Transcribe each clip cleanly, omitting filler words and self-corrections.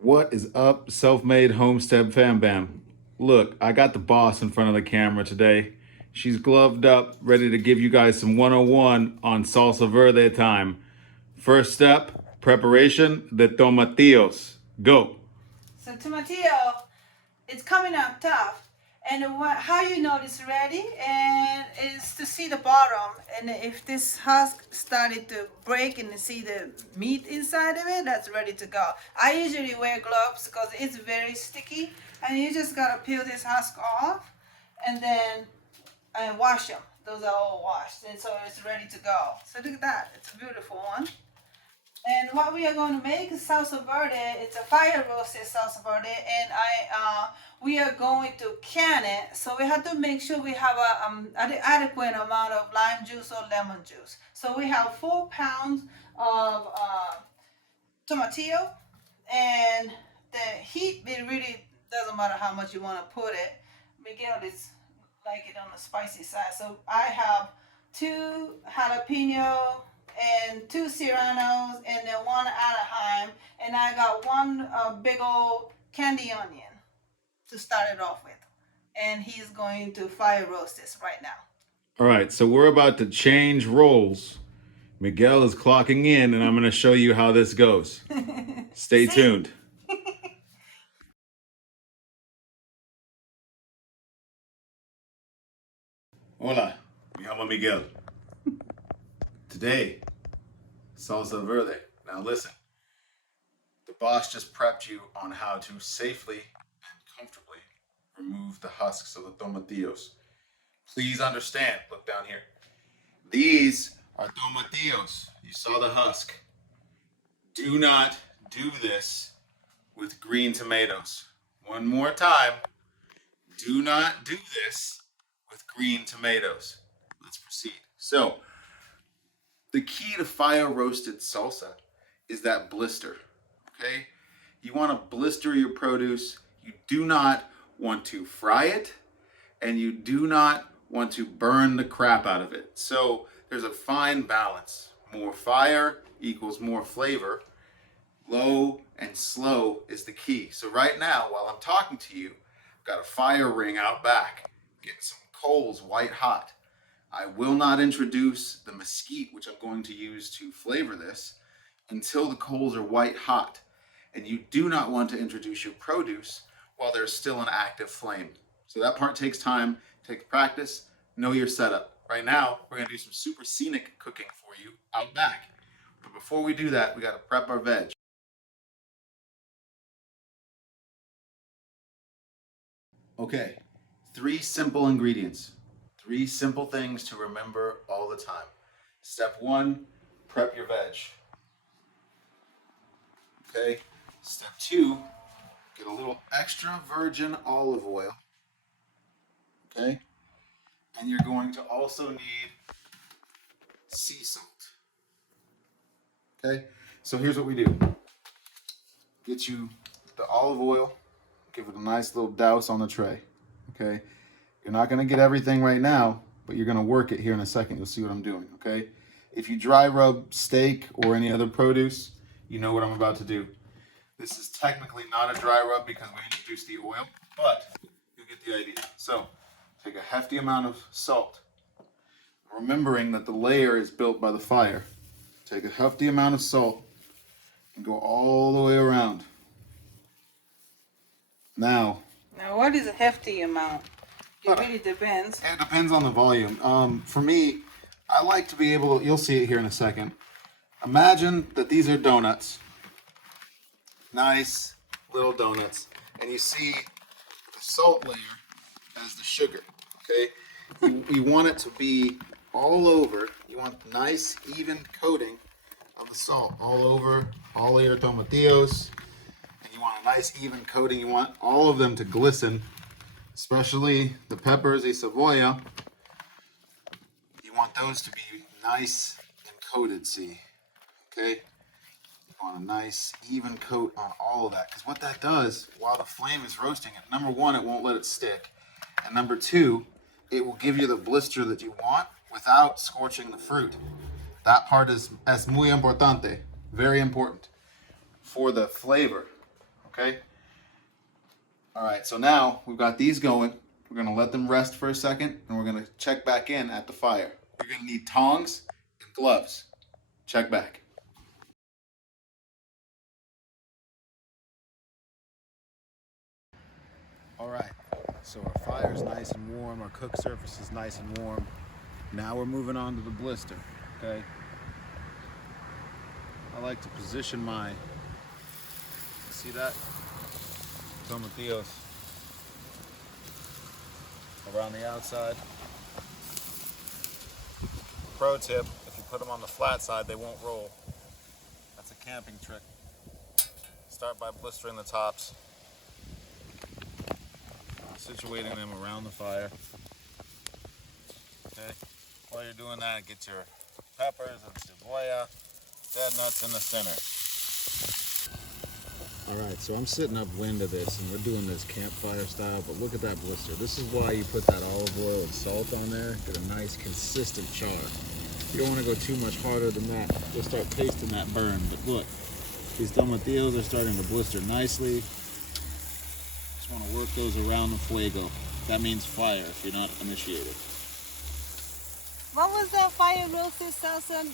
What is up, self-made homestead fam bam? Look, I got the boss in front of the camera today. She's gloved up, ready to give you guys some 101 on salsa verde time. First step, preparation, the tomatillos. Go. So tomatillo, it's coming out tough. And how you know it's ready and is to see the bottom. And if this husk started to break and see the meat inside of it, that's ready to go. I usually wear gloves because it's very sticky. And you just gotta peel this husk off and then wash them. Those are all washed. And so it's ready to go. So look at that. It's a beautiful one. And what we are going to make is salsa verde. It's a fire roasted salsa verde, and we are going to can it. So we have to make sure we have an adequate amount of lime juice or lemon juice. So we have 4 pounds of tomatillo, and the heat, it really doesn't matter how much you want to put it. Miguel is like it on the spicy side. So I have 2 jalapeno and 2 serranos and then 1 Anaheim, and I got 1 big old candy onion to start it off with. And he's going to fire roast this right now. All right, so we're about to change roles. Miguel is clocking in, and I'm going to show you how this goes. Stay tuned. Hola, me llamo Miguel. Today, salsa verde. Now listen, the boss just prepped you on how to safely and comfortably remove the husks of the tomatillos. Please understand, look down here. These are tomatillos. You saw the husk. Do not do this with green tomatoes. One more time. Do not do this with green tomatoes. Let's proceed. So, the key to fire roasted salsa is that blister. Okay? You want to blister your produce. You do not want to fry it, and you do not want to burn the crap out of it. So there's a fine balance. More fire equals more flavor. Low and slow is the key. So right now, while I'm talking to you, I've got a fire ring out back, getting some coals white hot. I will not introduce the mesquite, which I'm going to use to flavor this, until the coals are white hot. And you do not want to introduce your produce while there's still an active flame. So that part takes time, takes practice, know your setup. Right now, we're gonna do some super scenic cooking for you out back. But before we do that, we gotta prep our veg. Okay, 3 simple ingredients. 3 simple things to remember all the time. Step 1, prep your veg. Okay, step 2, get a little extra virgin olive oil. Okay, and you're going to also need sea salt. Okay, so here's what we do. Get you the olive oil, give it a nice little douse on the tray. Okay, you're not going to get everything right now, but you're going to work it here in a second. You'll see what I'm doing. Okay, if you dry rub steak or any other produce, you know what I'm about to do. This is technically not a dry rub because we introduced the oil, but you get the idea. So take a hefty amount of salt, remembering that the layer is built by the fire. Take a hefty amount of salt and go all the way around. Now, what is a hefty amount? It really depends. It depends on the volume. For me, I like to be able to, you'll see it here in a second. Imagine that these are donuts. Nice little donuts. And you see the salt layer as the sugar. Okay? You want it to be all over. You want nice, even coating of the salt all over all of your tomatillos. And you want a nice, even coating. You want all of them to glisten, especially the peppers, the cebolla. You want those to be nice and coated, see? Okay? You want a nice, even coat on all of that. Because what that does, while the flame is roasting it, number 1, it won't let it stick. And number 2, it will give you the blister that you want without scorching the fruit. That part is muy importante, very important for the flavor. okay? All right, so now we've got these going. We're gonna let them rest for a second, and we're gonna check back in at the fire. You're gonna need tongs and gloves. Check back. All right, so our fire's nice and warm, our cook surface is nice and warm. Now we're moving on to the blister, okay? I like to position my, see that? Tomatillos around the outside. Pro tip, if you put them on the flat side, they won't roll. That's a camping trick. Start by blistering the tops, situating them around the fire. Okay. While you're doing that, get your peppers and cebolla, dead nuts in the center. All right, so I'm sitting upwind of this, and we're doing this campfire style, but look at that blister. This is why you put that olive oil and salt on there, get a nice consistent char. You don't want to go too much harder than that. You'll start tasting that burn, but look, these tomatillos are starting to blister nicely. Just want to work those around the fuego. That means fire if you're not initiated. What was that fire roasted salsa?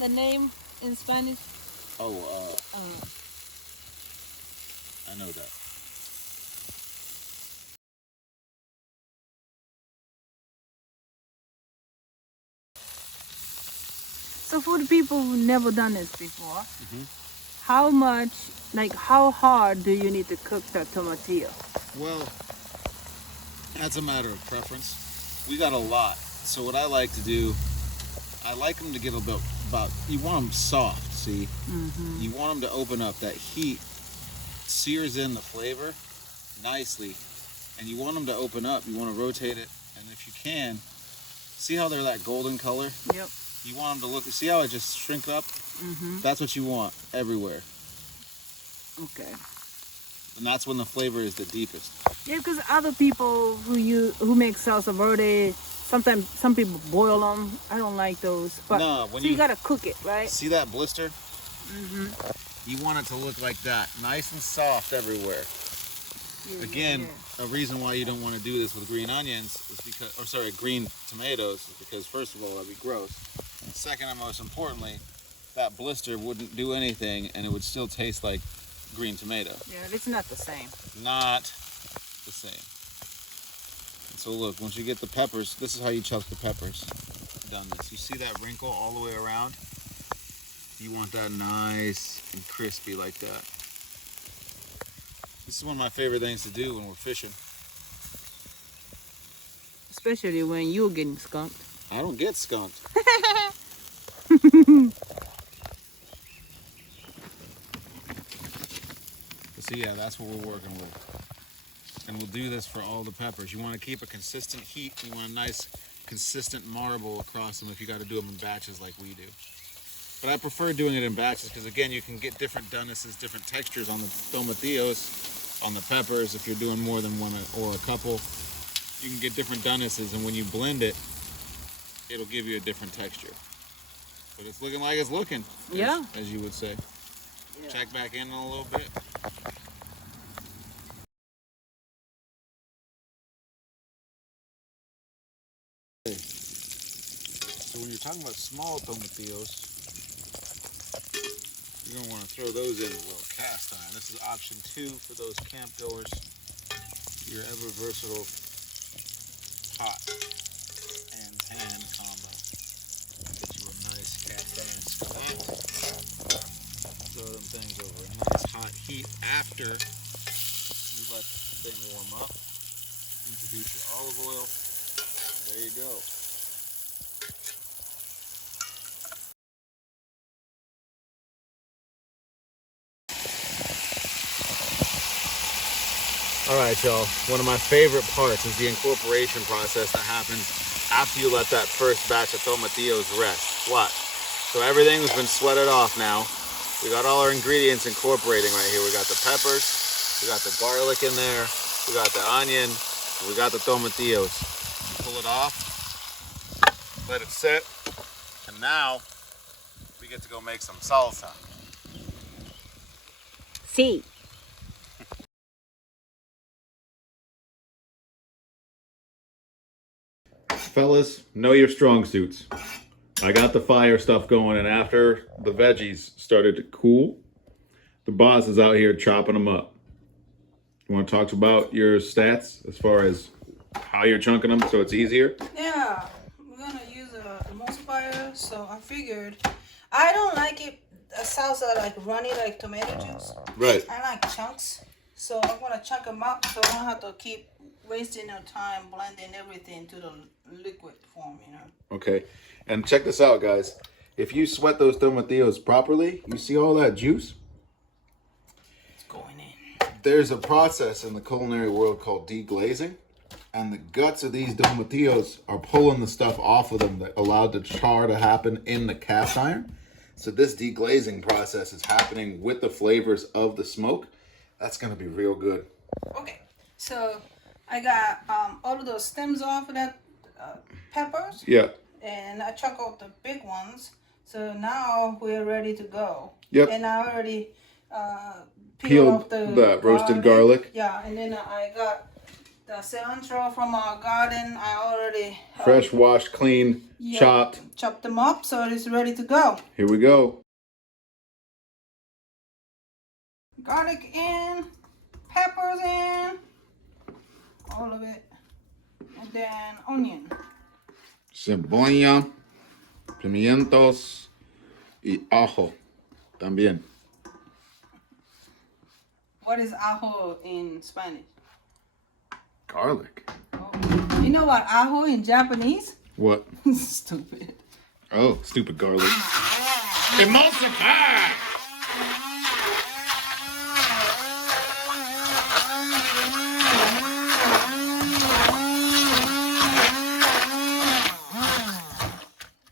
The name in Spanish? I know that. So for the people who never done this before, how much, like how hard do you need to cook that tomatillo? Well, that's a matter of preference. We got a lot. So what I like to do, I like them to get a bit about, you want them soft, see? You want them to open up. That heat sears in the flavor nicely, and you want them to open up. You want to rotate it, and if you can, see how they're that golden color? Yep. You want them to look, see how it just shrink up? That's what you want everywhere. Okay. And that's when the flavor is the deepest. Yeah, because other people who make salsa verde, sometimes some people boil them. I don't like those. But No, when so you gotta cook it, right? See that blister? You want it to look like that, nice and soft everywhere. Yeah, Again, yeah. a reason why you don't want to do this with green onions is because, or sorry, green tomatoes, is because first of all, that'd be gross. And second, and most importantly, that blister wouldn't do anything, and it would still taste like green tomato. Yeah, it's not the same. Not the same. And so look, once you get the peppers, this is how you chop the peppers. Done this. You see that wrinkle all the way around? You want that nice and crispy like that. This is one of my favorite things to do when we're fishing. Especially when you're getting skunked. I don't get skunked. So yeah, that's what we're working with. And we'll do this for all the peppers. You want to keep a consistent heat. You want a nice, consistent marble across them if you got to do them in batches like we do. But I prefer doing it in batches because, again, you can get different donenesses, different textures on the tomatillos, on the peppers. If you're doing more than one or a couple, you can get different donenesses, and when you blend it, it'll give you a different texture. But it's looking like it's looking, Yeah. as you would say. Yeah. Check back in a little bit. So when you're talking about small tomatillos, you're going to want to throw those in a little cast iron. This is option 2 for those camp goers. Your ever versatile pot and pan combo. Get you a nice cast iron skillet. Throw them things over a nice hot heat after you let the thing warm up. Introduce your olive oil. There you go. All right, y'all. One of my favorite parts is the incorporation process that happens after you let that first batch of tomatillos rest. Watch. So everything's been sweated off now. We got all our ingredients incorporating right here. We got the peppers, we got the garlic in there, we got the onion, we got the tomatillos. Pull it off, let it sit, and now we get to go make some salsa. See. Fellas, know your strong suits. I got the fire stuff going, and after the veggies started to cool, the boss is out here chopping them up. You want to talk about your stats as far as how you're chunking them so it's easier? Yeah, we're gonna use a emulsifier, so I figured I don't like it a salsa like runny like tomato juice. Right. I like chunks, so I'm gonna chunk them up so I don't have to keep wasting your time blending everything to the liquid form, you know. Okay. And check this out, guys. If you sweat those tomatillos properly, you see all that juice? It's going in. There's a process in the culinary world called deglazing, and the guts of these tomatillos are pulling the stuff off of them that allowed the char to happen in the cast iron. So this deglazing process is happening with the flavors of the smoke. That's gonna be real good. Okay, so I got all of those stems off of that peppers. Yeah. And I chuck out the big ones. So now we're ready to go. Yep. And I already Peeled off the that roasted garlic. Yeah, and then I got the cilantro from our garden. I already Fresh, washed, clean, chopped them up, so it's ready to go. Here we go. Garlic in, peppers in, all of it, and then onion. Cebolla, pimientos y ajo también. What is ajo in Spanish? Garlic. Oh. You know what ajo in Japanese? What? Stupid. Oh, stupid garlic. Emulsify!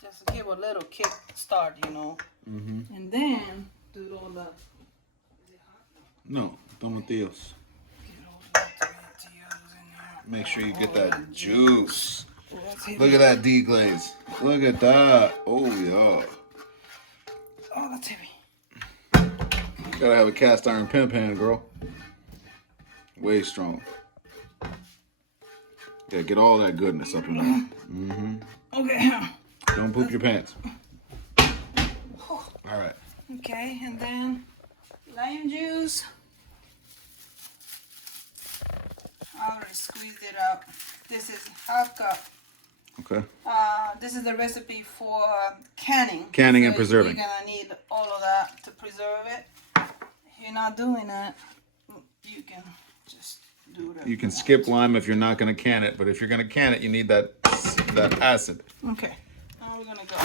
Just to give a little kick start, you know. Mm-hmm. And then do all the. Is it hot? No, tomatillos. Get all the tomatoes in there. Make sure you get that juice. Look at that deglaze. Look at that. Oh, yeah. Oh, that's heavy. Gotta have a cast iron pan, girl. Way strong. Yeah, get all that goodness up in there. Mm-hmm. Okay. Don't poop your pants. All right. Okay, and then lime juice. I already squeezed it out. This is half cup. Okay. This is the recipe for canning. Canning and So preserving. You're gonna need all of that to preserve it. If you're not doing that, you can just do it. You can skip lime if you're not gonna can it, but if you're gonna can it, you need that acid. Okay. Now we're gonna go.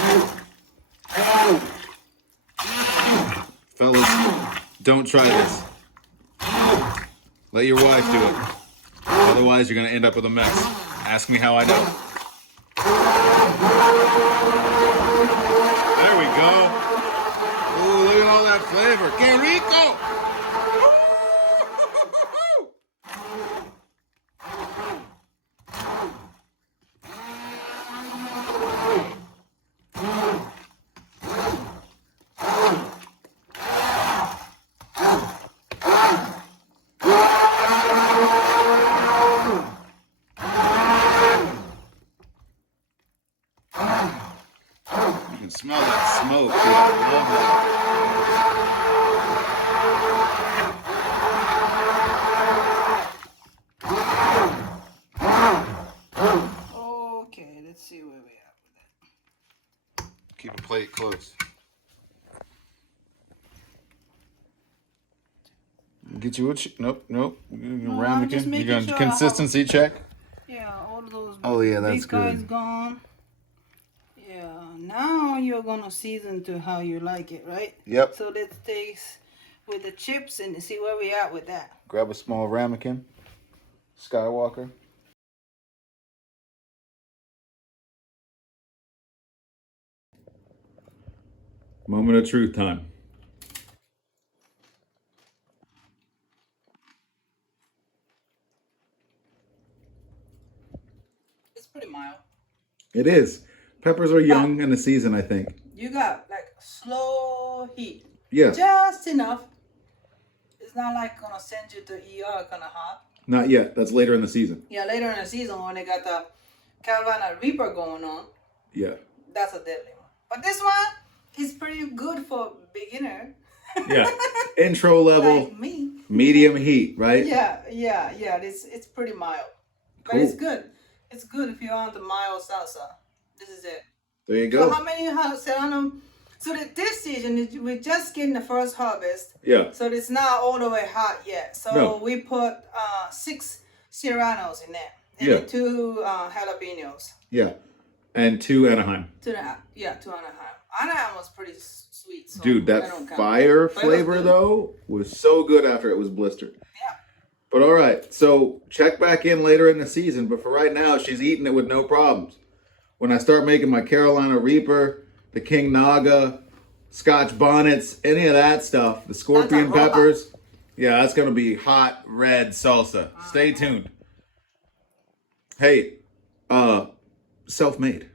Fellas, don't try this. Let your wife do it. Otherwise, you're gonna end up with a mess. Ask me how I know. There we go. Oh, look at all that flavor. Que rico! You can smell that smoke. Dude. I love Okay, let's see where we are with that. it. Keep a plate close. Get you a nope. I'm Ramekin. just You making got sure I consistency check. Yeah, all of those Oh, yeah, that's big guys good. gone. Yeah, now you're gonna season to how you like it, right? Yep. So let's taste with the chips and see where we at with that. Grab a small ramekin. Skywalker. Moment of truth time. It's pretty mild. It is. Peppers are young in the season, I think. You got like slow heat. Yeah. Just enough. It's not like gonna send you to ER kind of hot. Not yet. That's later in the season. Yeah, later in the season when they got Carolina Reaper going on, Yeah. that's a deadly one. But this one is pretty good for beginner. Yeah. Intro level, Like me. medium heat, right? Yeah. It's pretty mild, but Cool. it's good. It's good if you want the mild salsa. This is it. There you So go. how many serrano? So this season we're just getting the first harvest. Yeah. So it's not all the way hot yet. So No. we put 6 serranos in there. And Yeah. then 2 jalapenos. Yeah. And 2 Anaheim. 2.5. Yeah, 2.5. Anaheim was pretty sweet. So Dude, that don't count. fire But it was flavor good. though was so good after it was blistered. Yeah. But all right, so check back in later in the season. But for right now, she's eating it with no problems. When I start making my Carolina Reaper, the King Naga, Scotch bonnets, any of that stuff, the scorpion That's a robot. peppers, yeah, that's gonna be hot red salsa. Stay tuned. Hey, self-made.